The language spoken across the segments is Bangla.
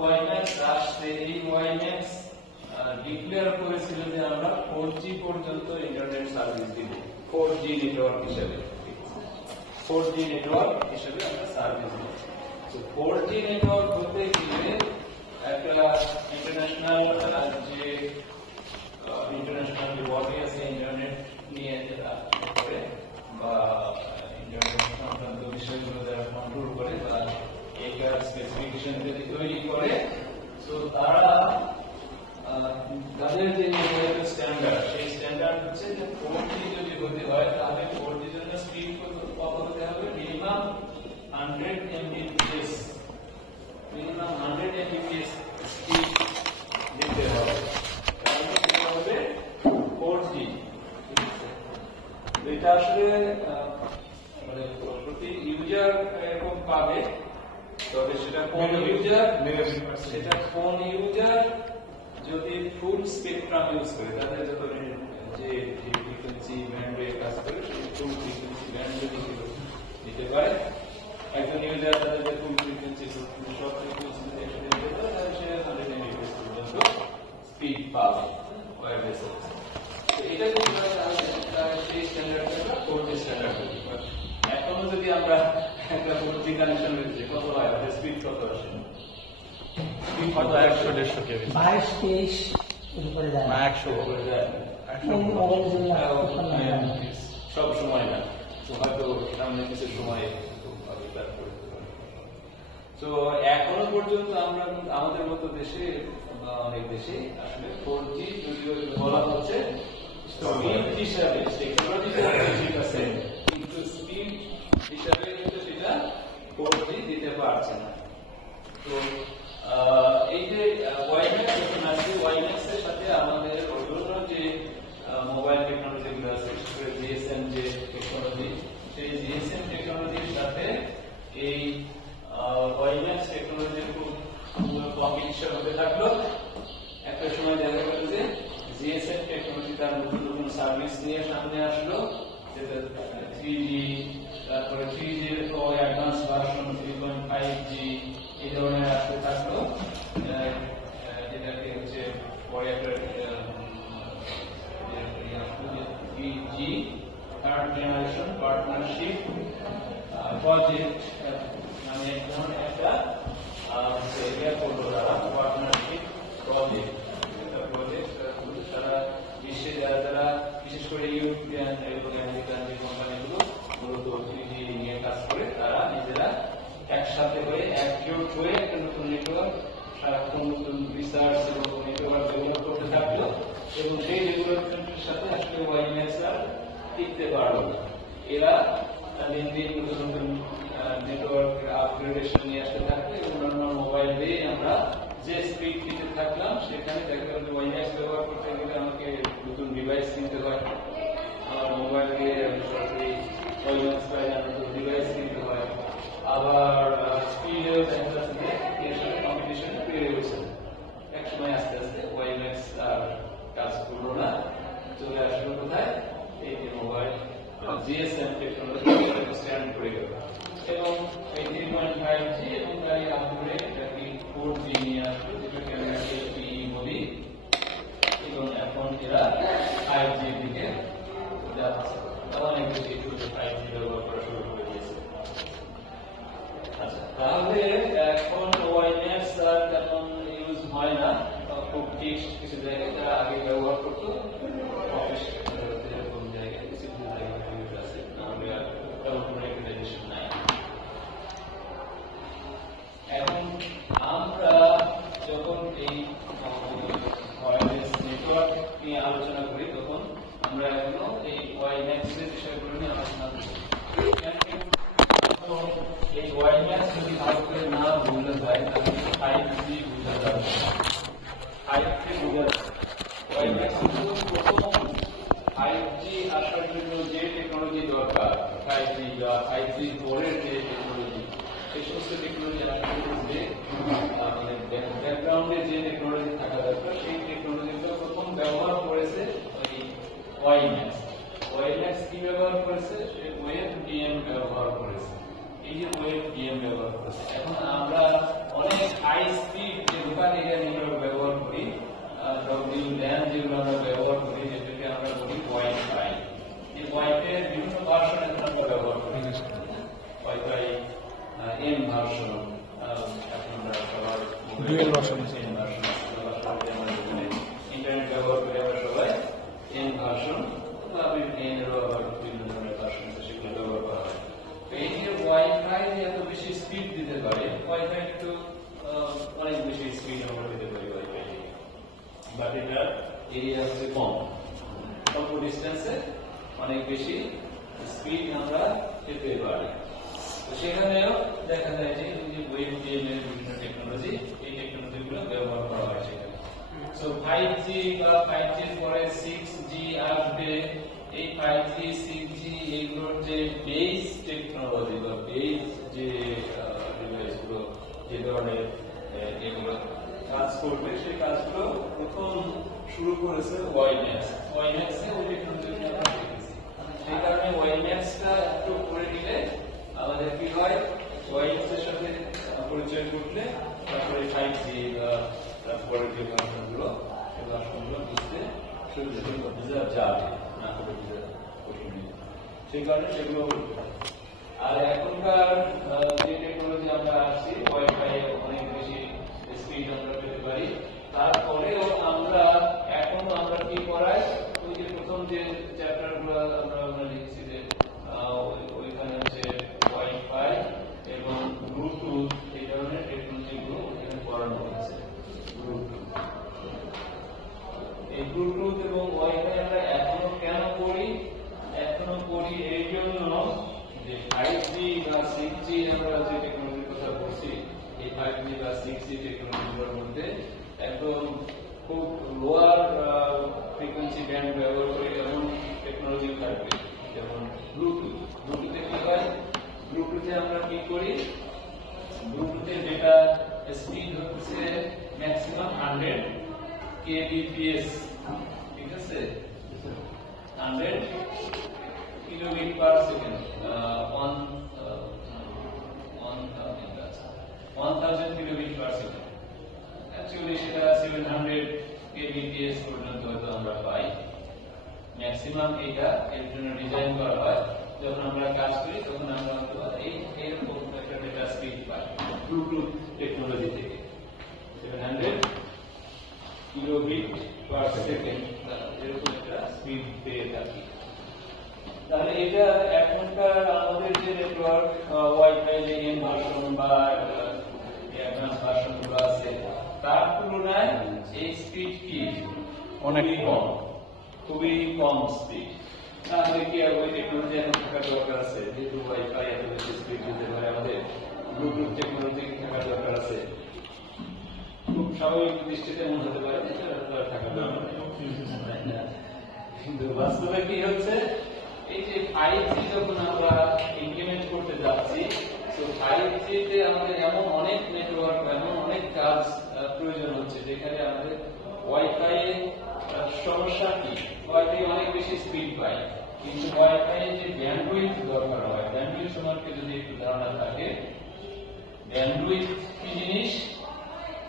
ওয়াইম্যাক্স আসছে, এই ওয়াইম্যাক্স ডিক্লেয়ার করেছিল যে আমরা 4G পর্যন্ত ইন্টারনেট সার্ভিস দিব, 4G নেটওয়ার্ক হিসেবে, 4G নেটওয়ার্ক হিসেবে আমরা সার্ভিস দিব। তো 4G নেটওয়ার্ক হতে গেলে একটা ইন্টারন্যাশনাল যে ইন্টারন্যাশনাল বডি আছে ইন্টারনেট নিয়ে যারা করে বা ইন্টারনেট সংক্রান্ত বিষয়গুলো যারা কন্ট্রোল করে বা এইটার স্পেসিফিকেশন যদি তৈরি করে, তো তারা তাদের যে স্ট্যান্ডার্ড, সেই স্ট্যান্ডার্ড হচ্ছে যে 4G যদি হতে হয় তাহলে 4G এর জন্য স্পিড কত হতে হবে, minimum 100 Mbps, minimum 100 Mbps speed দিতে হবে, তাহলে এটা হবে 4G। এটা আসলে মানে প্রতি ইউজার এরকম পাবে, তবে সেটা কোন ইউজার, সেটা কোন ইউজার যদি ফুল স্পেকট্রাম ইউজ করে, তাদের যত যে ফ্রিকোয়েন্সি ব্যান্ডে কাজ করে সেই ফুল ফ্রিকোয়েন্সি ব্যান্ড যদি দিতে পারে, একজন ইউজার তাদের যে ফুল ফ্রিকোয়েন্সি সব ফ্রিকোয়েন্সি একসাথে দিতে পারে, তাহলে সে 100 Mbps পর্যন্ত স্পিড পাবে ওয়্যারলেস। তো এটা যদি হয় তাহলে সেই স্ট্যান্ডার্ডটা 4G স্ট্যান্ডার্ড হবে। এখনো যদি আমরা একটা 4G কানেকশন রয়েছে, কত হয় স্পিড, কত আসে হয়তো 100-150 কেবি, 22-23 উপরে যায় না 100 উপরে যায়, সব সময় না, তো হয়তো সামনে কিছু সময়। তো এখনো পর্যন্ত আমরা আমাদের মতো দেশে বা অনেক দেশে আসলে 4G যদিও বলা হচ্ছে স্পিড হিসাবে, টেকনোলজি ঠিক আছে, কিন্তু স্পিড হিসাবে কিন্তু সেটা 4G দিতে পারছে না। তো এই যে ওয়াইম্যাক্স যখন আসছে, ওয়াইম্যাক্স এর সাথে আমাদের অন্যান্য যে মোবাইল টেকনোলজি গুলো আছে, জিএসএম যে টেকনোলজি, সেই জিএসএম টেকনোলজির সাথে এই ওয়াইম্যাক্স টেকনোলজির খুব কম্পিটিশন হতে থাকলো। একটা সময় দেখা গেল যে জিএসএম টেকনোলজি তার নতুন নতুন সার্ভিস নিয়ে সামনে আসলো, যেটা 3G, তারপরে 3G এর অ্যাডভান্স ভার্সন 3.5G এই ধরনের আসতে থাকলো, যেটাকে হচ্ছে পরে একটা 3G third generation partnership project মানে একটা এরিয়া করলো তারা, পার্টনারশিপ প্রজেক্ট। সারা বিশ্বে যারা যারা বিশেষ করে ইউরোপিয়ান এবং আমেরিকান যে কোম্পানিগুলো মূলত 3G নিয়ে কাজ করে, তারা নিজেরা একসাথে হয়ে একজোট হয়ে একটা নতুন নেটওয়ার্ক, সারাক্ষণ নতুন রিসার্চ এবং নেটওয়ার্ক ডেভেলপ করতে থাকলো, এবং সেই ডেভেলপমেন্টের সাথে আসলে ওয়াইম্যাক্স আর টিকতে পারলো না। এরা দিন দিন নতুন নতুন নেটওয়ার্ক আপগ্রেডেশন নিয়ে আসতে থাকলো, এবং নর্মাল মোবাইল দিয়ে আমরা যে স্পিড দিতে থাকলাম, সেখানে দেখা গেল যে ওয়াইম্যাক্স ব্যবহার করতে গেলে আমাকে নতুন ডিভাইস কিনতে হয়, আমার মোবাইল দিয়ে সরাসরি ওয়াইম্যাক্স পাই না, নতুন ডিভাইস কিনতে হয়, আবার স্পিডেও দেখা যাচ্ছে যে এর সাথে কম্পিটিশন বেড়ে গেছে। এক সময় আস্তে আস্তে ওয়াইম্যাক্স আর কাজ করলো না, চলে আসলো কোথায়, এই যে মোবাইল জিএসএম টেকনোলজি স্ট্যান্ড করে গেল, এবং এই 3.5G এবং তারই আপগ্রেড 4G নিয়ে আসলো, যেটাকে আমরা LTE বলি, এবং এখন এরা 5G এর দিকে যাচ্ছে, অনেক বেশি 5G ব্যবহার করা শুরু করে দিয়েছে। আচ্ছা, তাহলে এখন ওয়াইম্যাক্স আর তেমন ইউজ হয় না, খুব কিছু জায়গায় যারা আগে ব্যবহার করতো, অফিস এরকম জায়গায় কিছু জায়গায় ইউজ আছে, নাহলে আর তেমন কোনো রেগুলেশন নাই। এখন আমরা যখন এই ওয়্যারলেস নেটওয়ার্ক নিয়ে আলোচনা করি, তখন আমরা এখনো এই ওয়াইম্যাক্স এর বিষয়গুলো নিয়ে আলোচনা করি। এই ওয়াইম্যাক্স যদি ভালো করে না বোঝা যায় তাহলে 5G বোঝা যাবে, 5G বোঝা যাবে। ওয়াইম্যাক্স প্রথম 5G আসার জন্য যে টেকনোলজি দরকার, 5G বা 5G পরের যে টেকনোলজি, সেই সমস্ত টেকনোলজি আসলে মানে ব্যাকগ্রাউন্ডে যে টেকনোলজি থাকা দরকার, সেই টেকনোলজিটা প্রথম ব্যবহার করেছে ওই ওয়াইম্যাক্স। ওয়াইম্যাক্স কি ব্যবহার করেছে, সে ওয়েব ডিএম ব্যবহার করেছে। এই যে ওয়েব ডিএম ব্যবহার করেছে, এখন আমরা অনেক হাই স্পিড যে ভার্সন এখন আমরা সবার Dual version আছে। ইন্টারনেট ব্যবহার করে আমরা সবাই এন ভার্সন বা এন এরও আবার বিভিন্ন ধরনের ভার্সন আছে সেগুলো ব্যবহার করা হয়। তো এই যে ওয়াইফাই এত বেশি স্পিড দিতে পারে, ওয়াইফাই একটু অনেক বেশি স্পিড আমরা দিতে পারি ওয়াইফাই, বাট এটার এরিয়া হচ্ছে কম, অল্প ডিস্টেন্সে অনেক বেশি স্পিড আমরা পেতে পারি। তো সেখানেও দেখা যায় যে ওয়েব ডিএনএর বিভিন্ন টেকনোলজি, এই টেকনোলজিগুলো ব্যবহার করা হয় সেখানে। সো 5G বা 5G এর পরে 6G আসবে। এই 5G 6G এগুলোর যে বেস টেকনোলজি বা বেস যে ডিভাইসগুলো যে ধরনের এগুলো কাজ করবে, সেই কাজগুলো প্রথম শুরু করেছে ওয়াইম্যাক্স। ওয়াইম্যাক্সে ওই টেকনোলজিটা আমরা দেখেছি, সেই কারণে ওয়াইম্যাক্সটা একটু করে নিলে আমাদের কি হয়, ওয়াইম্যাক্সের সাথে পরিচয় করলে তারপরে 5G বা তারপরে যে ভার্সনগুলো সেই ভার্সনগুলো বুঝতে সুবিধা যাবে না, করে বুঝতে কঠিন। সেই কারণে সেগুলো করতে হয়। আর এখনকার যে টেকনোলজি আমরা আসছি, ওয়াইফাই অনেক বেশি স্পিড আমরা পেতে পারি। তারপরেও আমরা এখনো আমরা কি করাই, ওই যে প্রথম যে চ্যাপ্টারগুলো আমরা লিখেছি যে ওইখানে হচ্ছে ওয়াইফাই এবং ব্লুটুথ এই ধরনের টেকনোলজিগুলো ওখানে পড়ানো হচ্ছে। এই ব্লুটুথ এবং ওয়াইফাই আমরা এখনো কেন করি? এখনো করি এই জন্য যে 5G বা 6G আমরা যে টেকনোলজির কথা বলছি, এই 5G বা 6G টেকনোলজিগুলোর মধ্যে একদম খুব লোয়ার ফ্রিকোয়েন্সি ব্যান্ড ব্যবহার করে এমন টেকনোলজি থাকবে, যেমন ব্লুটুথ। ব্লুটুথে কি হয়, ব্লুটুথে আমরা কি করি, ব্লুটুথে যেটা স্পিড হচ্ছে ম্যাক্সিমাম 100 kbps, ঠিক আছে, 100 kilobit per second, 1000 kilobit per second। Actually সেটা 700 kbps পর্যন্ত হয়তো আমরা পাই ম্যাক্সিমাম। এটা এর জন্য ডিজাইন করা হয়, যখন আমরা কাজ করি তখন আমরা হয়তো এইরকম একটা ডেটা স্পিড পাই ব্লুটুথ টেকনোলজি থেকে, 700 kilobit per second এরকম একটা স্পিড পেয়ে থাকি। তাহলে এটা এখনকার আমাদের যে নেটওয়ার্ক ওয়াইফাই যে এন ভার্সন বা অ্যাডভান্স ভার্সন গুলো আছে, তার তুলনায় এই স্পিড কি অনেক কম, খুবই কম স্পিড। তাহলে কি আর ওই টেকনোলজি এখন থাকার দরকার আছে? যেহেতু ওয়াইফাই এত বেশি স্পিড দিতে পারে, আমাদের ব্লুটুথ টেকনোলজি থাকার দরকার আছে। খুব স্বাভাবিক দৃষ্টিতে মনে হতে পারে যে থাকার দরকার, কিন্তু বাস্তবে কি হচ্ছে, এই যে 5G যখন আমরা ইমপ্লিমেন্ট করতে যাচ্ছি, তো 5G তে আমাদের এমন অনেক নেটওয়ার্ক, এমন অনেক কাজ প্রয়োজন হচ্ছে যেখানে আমাদের ওয়াইফাই এর সমস্যা কি, ওয়াইফাই অনেক বেশি স্পিড পাই, কিন্তু ওয়াইফাই যে ব্যান্ডউইথ দরকার হয়, ব্যান্ডউইথ সম্পর্কে যদি একটু ধারণা থাকে, ব্যান্ডউইথ কি জিনিস,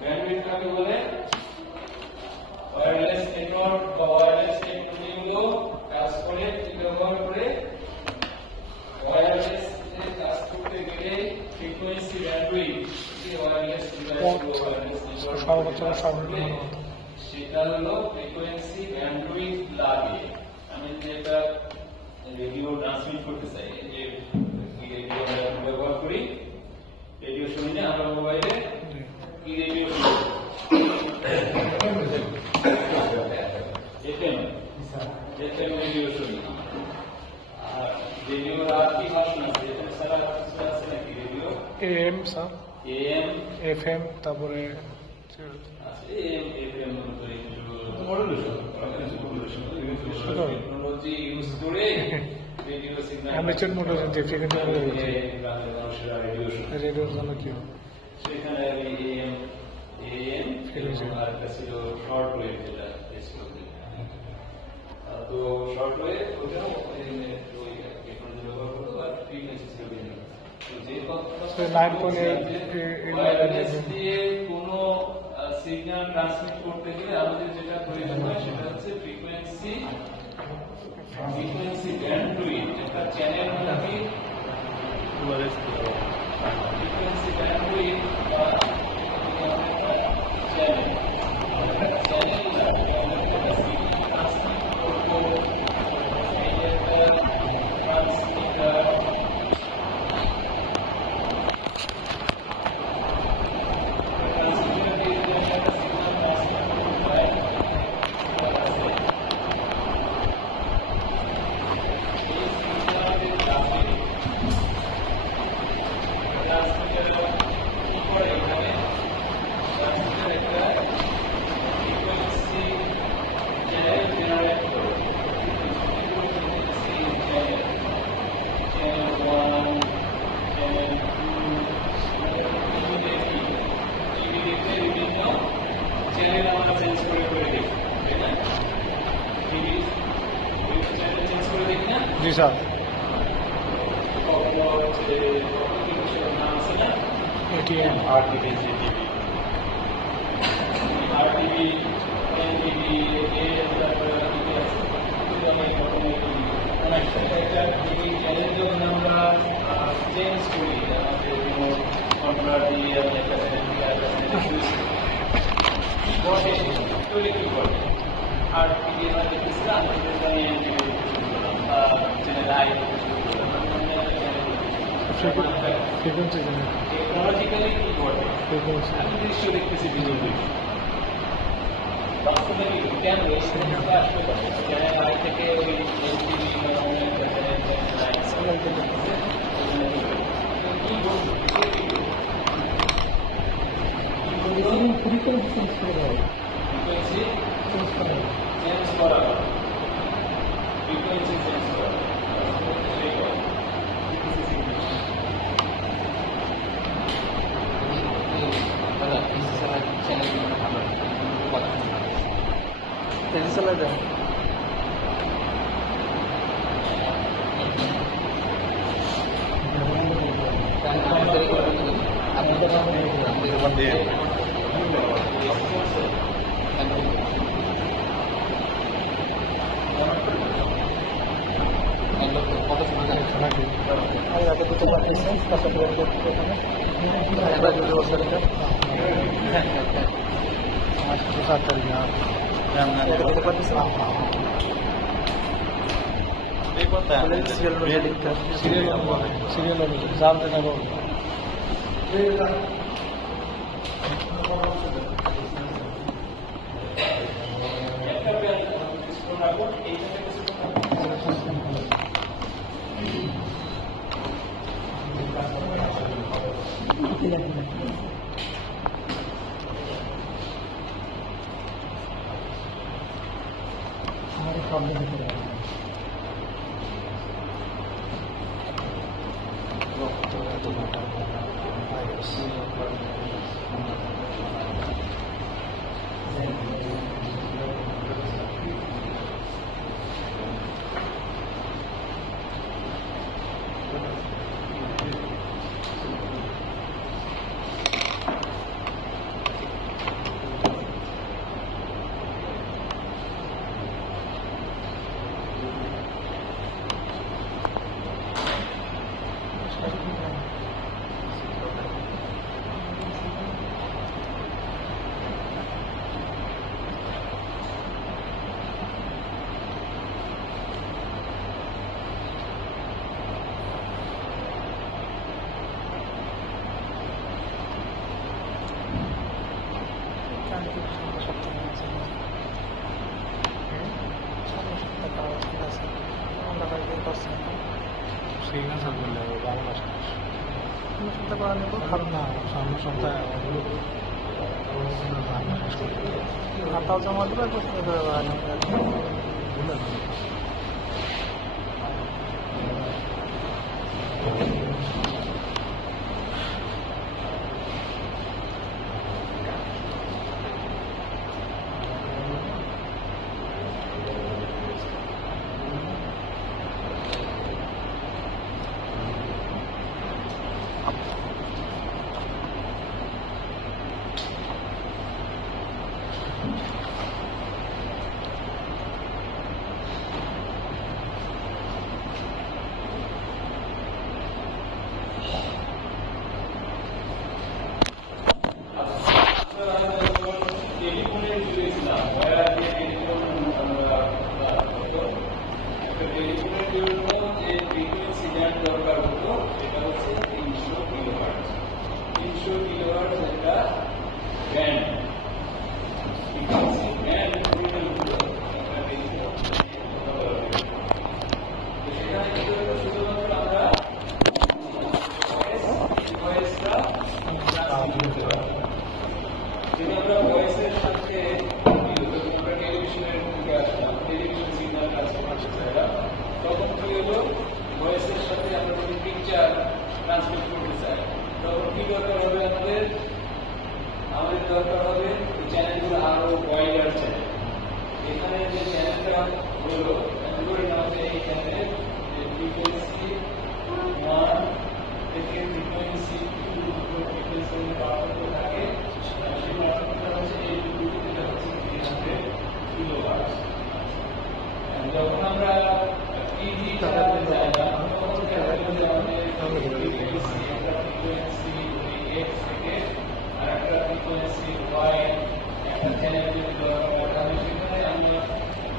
ব্যান্ডউইথ কাকে বলে? ওয়্যারলেস নেটওয়ার্ক বা ওয়্যারলেস টেকনোলজিগুলো কাজ করে, ব্যবহার করে ওয়্যারলেস এ কাজ করতে গেলে ফ্রিকোয়েন্সি ব্যান্ডউইথ, যে ওয়্যারলেস ডিভাইসগুলো ওয়্যারলেস নেটওয়ার্ক, সেটা হলো ফ্রিকোয়েন্সি ব্যান্ডউইথ লাগে। আমি যেটা রেডিও ট্রান্সমিট করতে চাই, যে রেডিও ব্যবহার করি, রেডিও শুনি না আমরা মোবাইলে, কি রেডিও শুনি? FM রেডিও শুনি। আর রেডিও আর কি ভার্সন আছে? এটা সারা কিছু আছে নাকি radio? AM sir, AM, FM, তারপরে AM, FM টেকনোলজি ইউজ করে রেডিও সিগন্যাল অ্যামেচার মডুলেশন যে ফ্রিকোয়েন্সি মডুলেশন মানুষেরা রেডিও শুনে, রেডিওর জন্য কি সেখানে AM আর একটা ছিল শর্ট ওয়েভ, যেটা তো শর্ট ওয়েভ ওটাও ওই টেকনোলজি ব্যবহার করতো, আর ফ্রিকোয়েন্সি ছিল ভিন্ন। তো যে কোনো সিগন্যাল ট্রান্সমিট করতে গেলে আমাদের যেটা প্রয়োজন হয় সেটা হচ্ছে ফ্রিকোয়েন্সি ব্যান্ডউইথ, একটা চ্যানেল নাকি ফ্রিকোয়েন্সি ব্যান্ড স্যার। নাম আছে না ATM RTB GTB RTB NTB তারপরে কি আছে অনেক রকমের অনেক একটা টিভি চ্যানেল যখন আমরা চেঞ্জ করি আমাদের রিমোট কন্ট্রোলার দিয়ে আমরা একটা চ্যানেল থেকে আরেকটা চ্যানেলে সুইচ বটে তৈরি কি করে আর টিভি আমরা দেখেছিলাম চ্যানেল আই ফ্রিকোয়েন্সি টেকনোলজিক্যালি কি ঘটে ফ্রিকোয়েন্সি আমি দৃশ্য দেখতেছি ভিডিও বাস্তবে কি কেন এই সমস্যা আসবে চ্যানেল আই থেকে ওই এলটিভি বা অন্য একটা চ্যানেল কি ফ্রিকোয়েন্সি চেঞ্জ করে দেয় ফ্রিকোয়েন্সি চেঞ্জ করে চেঞ্জ করা ফ্রিকোয়েন্সি চেঞ্জ করা চলে যায় সিরিয়াল অনুযায়ী জানতে থাকো। একটা ব্যান্ড স্ক্রল রাখো এইখানে আমার প্রবলেম হতে পারে সিগনেচার করলে বাংলা খারাপ না সামনের সপ্তাহে খাতা জমা দেবে দরকার হতো সেটা হচ্ছে 300 কিলোহার্টজ 300 কিলোহার্টজ একটা ব্যান্ড ফ্রিকোয়েন্সি ব্যান্ড সেখানে কি করবো শুধুমাত্র আমরা ভয়েসটা ট্রান্সমিট করতে পারবো যদি আমরা ভয়েসের সাথে আমরা টেলিভিশনের দিকে আসলাম টেলিভিশন সিগন্যাল ট্রান্সফার করতে চাইলাম তখন কি হলো ভয়েসের সাথে আমরা যদি পিকচার ট্রান্সমিট করতে চাই তখন কি দরকার হবে আমাদের দরকার হবে চ্যানেলগুলো আরো ওয়াইডার চ্যানেল এখানে যে চ্যানেলটা হলো ধরে নাও যে এই চ্যানেলের যে ফ্রিকোয়েন্সি 1 থেকে ফ্রিকোয়েন্সি 2 দুটো ফ্রিকোয়েন্সির মধ্যে পার্থক্য থাকে, সেই পার্থক্যটা হচ্ছে এই দুটো, এটা হচ্ছে 300 কিলোহার্টজ। যখন আমরা টিভি চালাতে যাই না, তখন দেখা গেল যে আমাদের ফ্রিকোয়েন্সি, একটা ফ্রিকোয়েন্সি x থেকে আর একটা ফ্রিকোয়েন্সি y, একটা চ্যানেল যদি দরকার হয়, তাহলে সেখানে আমরা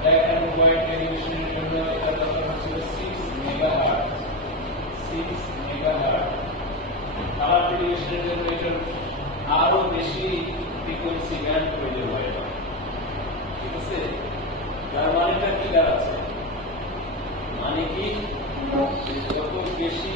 ব্ল্যাক অ্যান্ড হোয়াইট টেলিভিশনের জন্য এটা দরকার হচ্ছিল 6 মেগাহার্টজ। কালার টেলিভিশনের জন্য এটার আরো বেশি ফ্রিকোয়েন্সি ব্যান্ড প্রয়োজন হয়। ঠিক আছে, তার মানেটা কি দাঁড়াচ্ছে? মানে কি, যত বেশি